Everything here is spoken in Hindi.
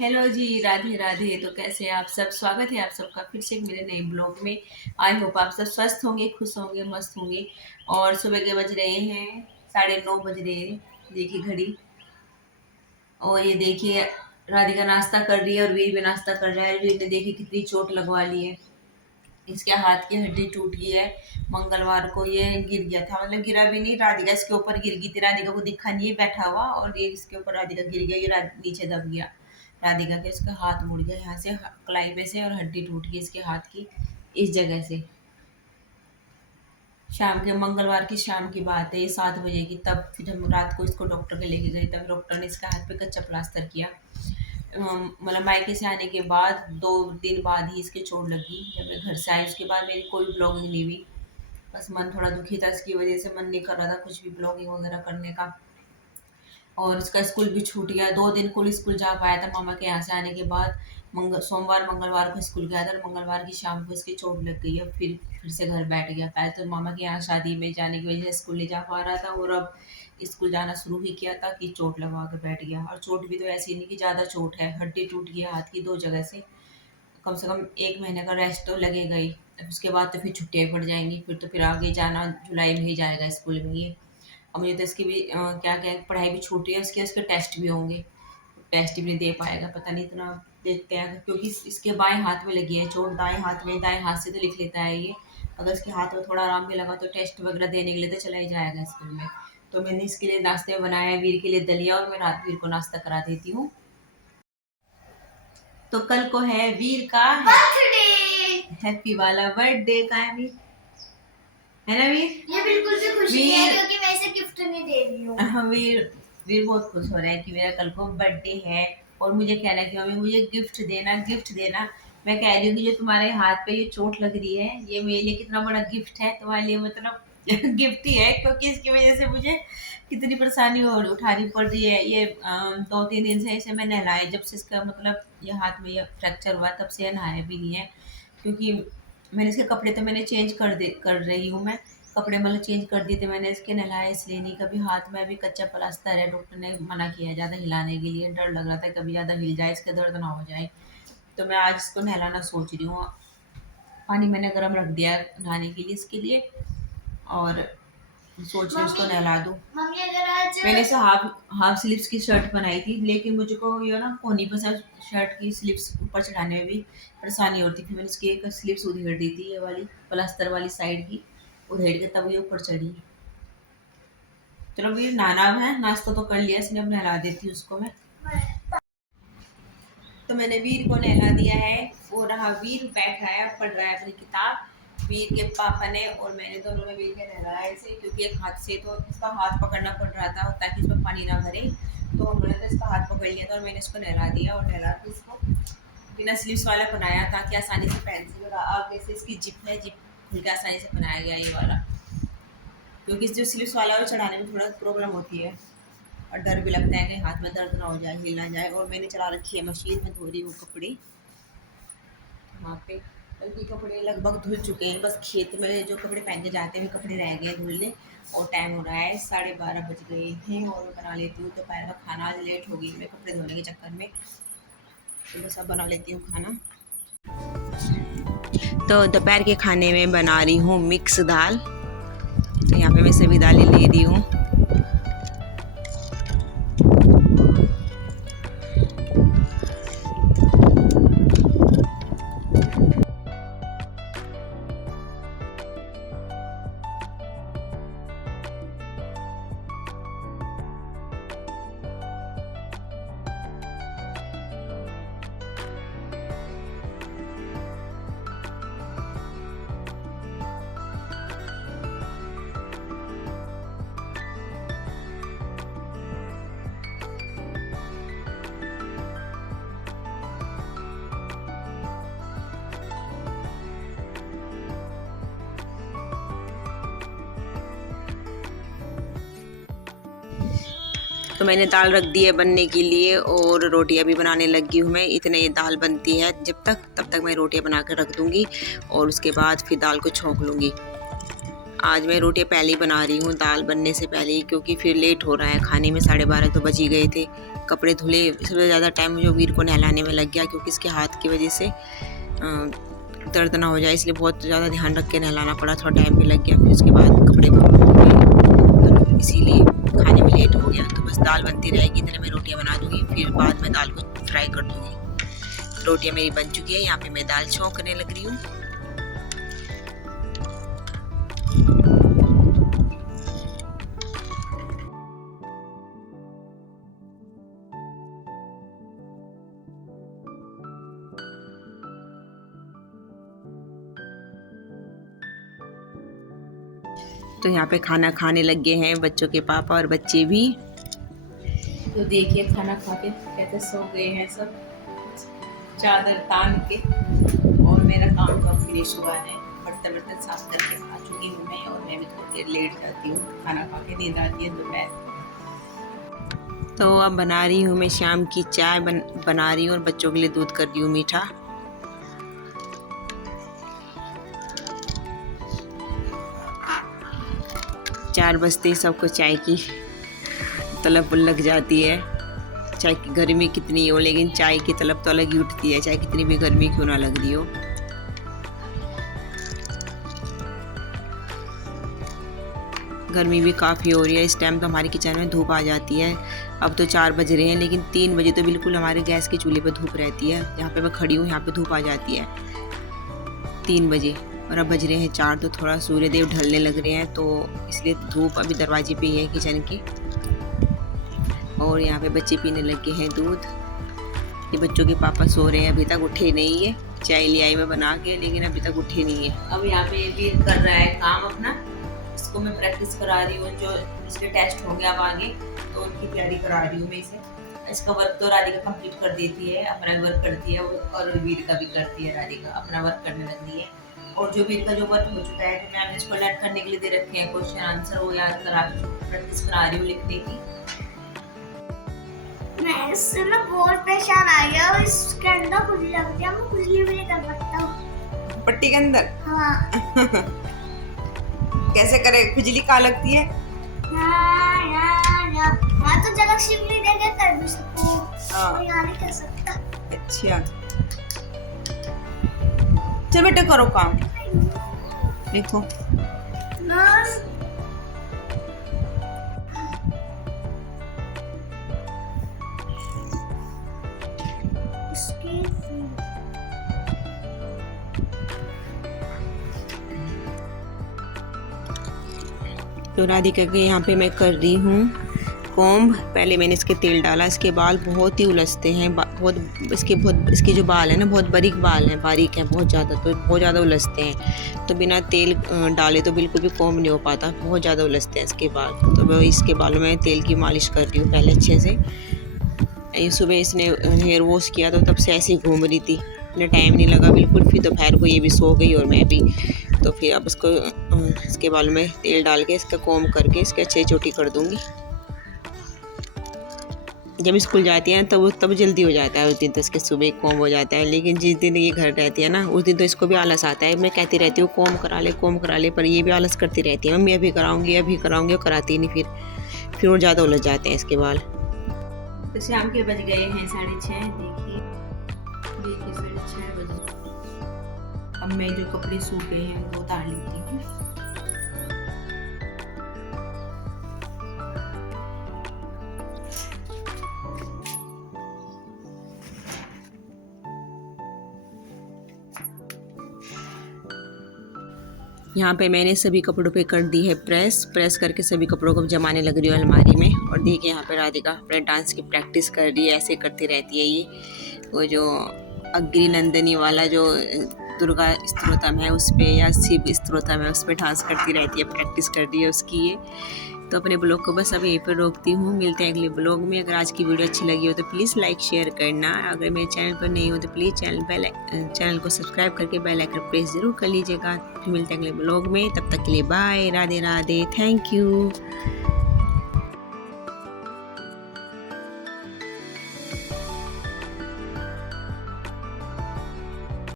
हेलो जी, राधे राधे। तो कैसे हैं आप सब? स्वागत है आप सबका फिर से एक मेरे नए ब्लॉग में। आई होप आप सब स्वस्थ होंगे, खुश होंगे, मस्त होंगे। और सुबह के बज रहे हैं 9:30 बज रहे हैं। देखिए घड़ी। और ये देखिए राधिका नाश्ता कर रही है और वीर भी नाश्ता कर रहा है। वीर ने देखिए कितनी चोट लगवा ली है। इसके हाथ की हड्डी टूट गई है। मंगलवार को ये गिर गया था, मतलब गिरा भी नहीं, राधिका इसके ऊपर गिर गई थी। राधिका को दिखा नहीं है बैठा हुआ, और ये इसके ऊपर राधिका गिर गया। ये नीचे दब गया राधिका के। इसका हाथ मुड़ गया यहाँ से, कलाई पे से, और हड्डी टूट गई इसके हाथ की इस जगह से। शाम के मंगलवार की शाम की बात है, ये 7 बजे की। तब फिर हम रात को इसको डॉक्टर के लेके गए। तब डॉक्टर ने इसका हाथ पे कच्चा प्लास्टर किया। मतलब मायके से आने के बाद 2 दिन बाद ही इसकी चोट लगी। जब मैं घर से आई उसके बाद मेरी कोई ब्लॉगिंग नहीं हुई। बस मन थोड़ा दुखी था, इसकी वजह से मन नहीं कर रहा था कुछ भी ब्लॉगिंग वगैरह करने का। और उसका स्कूल भी छूट गया। 2 दिन कुल स्कूल जा पाया था मामा के यहाँ से आने के बाद। सोमवार मंगलवार को स्कूल गया था, और मंगलवार की शाम को इसकी चोट लग गई है। फिर से घर बैठ गया। पहले तो मामा के यहाँ शादी में जाने की वजह से स्कूल नहीं जा पा रहा था, और अब स्कूल जाना शुरू ही किया था कि चोट लगवा कर बैठ गया। और चोट भी तो ऐसी नहीं कि ज़्यादा चोट है, हड्डी टूट गई है हाथ की 2 जगह से कम 1 महीने का रेस्ट तो लगेगा ही। अब उसके बाद तो फिर छुट्टियाँ पड़ जाएंगी। फिर आगे जाना जुलाई में ही जाएगा स्कूल में ये। और मुझे तो इसकी भी क्या क्या पढ़ाई भी छूटी है उसके उसके टेस्ट भी होंगे। टेस्ट भी नहीं दे पाएगा, पता नहीं इतना। देखते हैं, क्योंकि इसके बाएं हाथ में लगी है चोट, दाएं हाथ में। दाएं हाथ से तो लिख लेता है ये। अगर इसके हाथ में थोड़ा आराम भी लगा तो टेस्ट वगैरह देने के लिए तो चला ही जाएगा स्कूल में। तो मैंने इसके लिए नाश्ते में बनाया है, वीर के लिए दलिया, और मैं रात वीर को नाश्ता करा देती हूँ। तो कल को है वीर का बर्थडे। हैप्पी वाला बर्थडे का है वीर, है ना वीर? ये बिल्कुल भी खुशी नहीं है क्योंकि मैं इसे गिफ्ट नहीं दे रही हूँ। वीर वीर बहुत खुश हो रहा है कि मेरा कल को बर्थडे है, और मुझे कह रहा है कि मम्मी मुझे गिफ्ट देना, गिफ्ट देना। मैं कह रही हूँ कि जो तुम्हारे हाथ पे ये चोट लग रही है, ये मेरे लिए कितना बड़ा गिफ्ट है तुम्हारे लिए, मतलब गिफ्ट ही है। क्योंकि इसकी वजह से मुझे कितनी परेशानी और उठानी पड़ रही है। ये 2-3 दिन से इसे मैं नहलाए, जब से इसका मतलब ये हाथ में ये फ्रैक्चर हुआ तब से ये नहाया भी नहीं है। क्योंकि मैंने इसके कपड़े तो मैंने चेंज कर रही हूँ मैं। कपड़े मतलब चेंज कर दिए थे मैंने इसके, नहलाया इसलिए नहीं। कभी हाथ में अभी कच्चा प्लास्टर है, डॉक्टर ने मना किया है ज़्यादा हिलाने के लिए। डर लग रहा था कभी ज़्यादा हिल जाए, इसके दर्द ना हो जाए। तो मैं आज इसको नहलाना सोच रही हूँ। पानी मैंने गर्म रख दिया है नहाने के लिए इसके लिए, और सोच रही हूँ इसको नहला दूँ। मम्मी अगर आज मैंने इसे हाफ हाफ स्लीव्स की शर्ट बनाई थी, लेकिन मुझको ये ना कोनी पर से शर्ट की स्लीव्स ऊपर चढ़ाने में भी परेशानी होती थी। मैंने इसकी एक स्लीव्स उधेड़ दी थी, ये वाली प्लास्टर वाली साइड की उधेड़ के, तब ये ऊपर चढ़ी। चलो वीर नहाना है, नाश्ता तो कर लिया इसने, अब नहला देती हूँ उसको मैं। तो मैंने वीर को नहला दिया है। वो रहा वीर बैठा है, पढ़ रहा है अपनी किताब। वीर के पापा ने और मैंने दोनों ने वीर के नहलाया इसे, क्योंकि एक हाथ से तो इसका हाथ पकड़ना पड़ रहा था ताकि इसमें पानी ना भरे। तो हमने तो इसका हाथ पकड़ लिया था, और मैंने इसको नहला दिया। और नहला के इसको बिना स्लीव्स वाला बनाया ताकि आसानी से पहन सके। और आगे से इसकी जिप है, जिप खुल के आसानी से बनाया गया ये वाला। क्योंकि जो स्लीव्स वाला है वो चढ़ाने में थोड़ा प्रॉब्लम होती है, और डर भी लगता है कि हाथ में दर्द ना हो जाए, हिल ना जाए। और मैंने चला रखी है मशीन में, धो रही हूँ कपड़े वहाँ पे। बल्कि कपड़े लगभग धुल चुके हैं, बस खेत में जो कपड़े पहन के जाते हैं वे कपड़े रह गए धुलने। और टाइम हो रहा है 12:30 बज गए हैं, और मैं बना लेती हूँ दोपहर का खाना। आज लेट हो गई मैं कपड़े धोने के चक्कर में, तो बस अब बना लेती हूँ खाना। तो दोपहर के खाने में बना रही हूँ मिक्स दाल। तो यहाँ पे मैं सभी दालें ले रही हूँ। तो मैंने दाल रख दी है बनने के लिए, और रोटियां भी बनाने लगी हूँ मैं। इतने ये दाल बनती है तब तक मैं रोटियां बना कर रख दूँगी, और उसके बाद फिर दाल को छौंक लूँगी। आज मैं रोटियां पहले ही बना रही हूँ, दाल बनने से पहले ही, क्योंकि फिर लेट हो रहा है खाने में। 12:30 तो बज ही गए थे। कपड़े धुले, सबसे ज़्यादा टाइम मुझे वीर को नहलाने में लग गया, क्योंकि इसके हाथ की वजह से दर्द ना हो जाए, इसलिए बहुत ज़्यादा ध्यान रख के नहलाना पड़ा। थोड़ा टाइम भी लग गया। फिर उसके बाद कपड़े धुले, इसीलिए खाने में लेट हो गया। तो बस दाल बनती रहेगी, इतने में रोटियाँ बना दूँगी, फिर बाद में दाल को फ्राई कर दूँगी। रोटियाँ मेरी बन चुकी है। यहाँ पे मैं दाल छौंकने लग रही हूँ। तो यहाँ पे खाना खाने लग गए हैं बच्चों के पापा और बच्चे भी। तो देखिए खाना खा के कैसे सो गए हैं सब, चादर तान के। और मेरा काम तो फिनिश हुआ है, बर्तन बर्तन साफ करके खा चुकी हूँ मैं, और मैं भी थोड़ी देर लेट जाती हूँ, खाना खा के नींद आती है दोपहर। तो अब बना रही हूँ मैं शाम की चाय बना रही हूँ, और बच्चों के लिए दूध कर रही हूँ मीठा। 4 बजते ही सबको चाय की तलब लग जाती है। चाहे गर्मी कितनी हो, लेकिन चाय की तलब तो अलग ही उठती है, चाहे कितनी भी गर्मी क्यों ना लग रही हो। गर्मी भी काफ़ी हो रही है। इस टाइम तो हमारे किचन में धूप आ जाती है। अब तो 4 बज रहे हैं, लेकिन 3 बजे तो बिल्कुल हमारे गैस के चूल्हे पे धूप रहती है। यहाँ पे मैं खड़ी हूँ, यहाँ पे धूप आ जाती है 3 बजे, और अब बज रहे हैं 4, तो थोड़ा सूर्यदेव ढलने लग रहे हैं, तो इसलिए धूप अभी दरवाजे पे ही है किचन की। और यहाँ पे बच्चे पीने लगे हैं दूध। ये बच्चों के पापा सो रहे हैं, अभी तक उठे नहीं है। चाय ले आई मैं बना के, लेकिन अभी तक उठे नहीं है। अब यहाँ पे भी कर रहा है काम अपना, इसको मैं प्रैक्टिस करा रही हूँ। जो इसके टेस्ट हो गया अब आगे, तो उनकी तैयारी करा रही हूँ मैं इसे। इसका वर्क तो राधिका कंप्लीट कर देती है, अपना वर्क करती है, और वीर का भी करती है। राधिका अपना वर्क करने लग रही है, और जो वीर का जो वर्क हो चुका है, तो मैंने इसको लर्न करने के लिए दे रखे हैं क्वेश्चन आंसर, वो याद करा प्रैक्टिस करा रही हूँ लिखने की। मैं इससे ना बहुत परेशान आ गया, और इसके अंदर खुजली लगती है, मैं खुजली भी नहीं कर सकता हूँ पट्टी के अंदर। हाँ कैसे करे, खुजली कहाँ लगती है? यहाँ तो जगह शिवली जगह कर भी सकूँ, और यहाँ नहीं कर सकता। अच्छा, चल बेटा करो काम। देखो तो राधिका के यहाँ पे मैं कर रही हूँ कॉम्ब। पहले मैंने इसके तेल डाला, इसके बाल बहुत ही उलझते हैं, इसके जो बाल हैं ना, बहुत बारीक बाल हैं, बारीक हैं बहुत ज़्यादा, तो बहुत ज़्यादा उलझते हैं। तो बिना तेल डाले तो बिल्कुल भी कॉम्ब नहीं हो पाता, बहुत ज़्यादा उलझते हैं इसके बाल। तो मैं इसके बालों में तेल की मालिश कर रही हूँ पहले अच्छे से। ये सुबह इसने हेयर वॉश किया, तो तब से ऐसे ही घूम रही थी, इतना टाइम नहीं लगा बिल्कुल। फिर दोपहर को ये भी सो गई और मैं भी। तो फिर अब इसको इसके बालों में तेल डाल के इसका कॉम्ब करके इसके अच्छे चोटी कर दूँगी। जब स्कूल जाती है ना तब जल्दी हो जाता है, उस दिन तो इसके सुबह कॉम्ब हो जाता है। लेकिन जिस दिन ये घर रहती है ना, उस दिन तो इसको भी आलस आता है। मैं कहती रहती हूँ कॉम्ब करा ले, पर ये भी आलस करती रहती है, मम्मी अभी कराऊंगी और कराती नहीं। फिर और ज़्यादा उलझ जाते हैं इसके बाल। तो शाम के बज गए हैं 6:30। देखिए 6:30 बजे। अब मैं जो कपड़े सूखे हैं वो उतार लेती हूँ। यहाँ पे मैंने सभी कपड़ों पे कर दी है प्रेस करके सभी कपड़ों को जमाने लग रही हूँ अलमारी में। और देखिए यहाँ पे राधिका अपने डांस की प्रैक्टिस कर रही है, ऐसे करती रहती है ये। वो जो अग्नि नंदिनी वाला जो दुर्गा स्तोत्रम है उस पर, या शिव स्तोत्रम है उस पर डांस करती रहती है, प्रैक्टिस कर रही है उसकी ये। तो अपने ब्लॉग को बस अब यहीं पर रोकती हूँ, मिलते हैं अगले ब्लॉग में। अगर आज की वीडियो अच्छी लगी हो तो प्लीज़ लाइक शेयर करना। अगर मेरे चैनल पर नहीं हो तो प्लीज़ चैनल को सब्सक्राइब करके बेल आइकन प्रेस ज़रूर कर लीजिएगा। फिर मिलते हैं अगले ब्लॉग में, तब तक के लिए bye, Radhe Radhe, thank you.